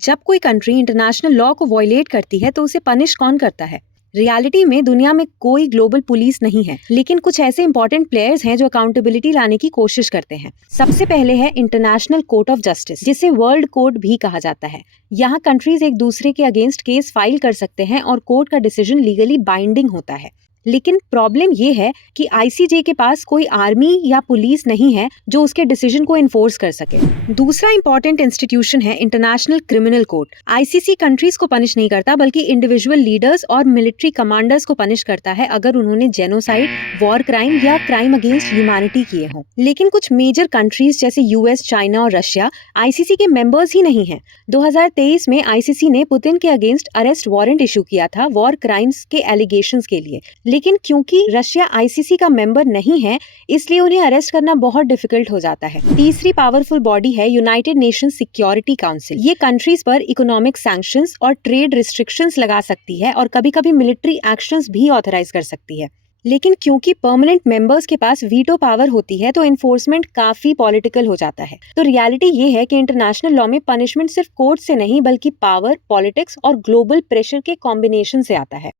जब कोई country international law को वायलेट करती है तो उसे पनिश कौन करता है? रियलिटी में दुनिया में कोई ग्लोबल पुलिस नहीं है, लेकिन कुछ ऐसे इंपॉर्टेंट प्लेयर्स हैं जो अकाउंटेबिलिटी लाने की कोशिश करते हैं। सबसे पहले है इंटरनेशनल कोर्ट ऑफ जस्टिस, जिसे वर्ल्ड कोर्ट भी कहा जाता है। यहाँ कंट्रीज एक दूसरे के अगेंस्ट केस फाइल कर सकते हैं और कोर्ट का डिसीजन लीगली बाइंडिंग होता है। लेकिन प्रॉब्लम ये है कि आईसीजे के पास कोई आर्मी या पुलिस नहीं है जो उसके डिसीजन को इन्फोर्स कर सके। दूसरा इंपॉर्टेंट इंस्टीट्यूशन है international criminal court. ICC countries को पनिश नहीं करता, बल्कि इंडिविजुअल लीडर्स और मिलिट्री कमांडर्स को पनिश करता है अगर उन्होंने जेनोसाइड, वॉर क्राइम या क्राइम अगेंस्ट ह्यूमैनिटी किए हों। लेकिन कुछ मेजर कंट्रीज जैसे यूएस, चाइना और रशिया आईसीसी के मेंबर्स ही नहीं हैं। 2023 में आईसीसी ने पुतिन के अगेंस्ट अरेस्ट वारंट इशू किया था वॉर क्राइम्स के एलिगेशंस के लिए, लेकिन क्योंकि रशिया आईसीसी का मेंबर नहीं है, इसलिए उन्हें अरेस्ट करना बहुत डिफिकल्ट हो जाता है। तीसरी पावरफुल बॉडी है यूनाइटेड नेशंस सिक्योरिटी काउंसिल। ये कंट्रीज पर इकोनॉमिक सैंक्शंस और ट्रेड रिस्ट्रिक्शंस लगा सकती है और कभी-कभी मिलिट्री एक्शंस भी ऑथराइज कर सकती है। लेकिन क्योंकि परमानेंट मेंबर्स के पास वीटो पावर होती है तो एनफोर्समेंट काफी पॉलिटिकल हो जाता है। तो रियलिटी ये है कि इंटरनेशनल लॉ में पनिशमेंट सिर्फ कोर्ट से नहीं, बल्कि पावर, पॉलिटिक्स और ग्लोबल प्रेशर के कॉम्बिनेशन से आता है।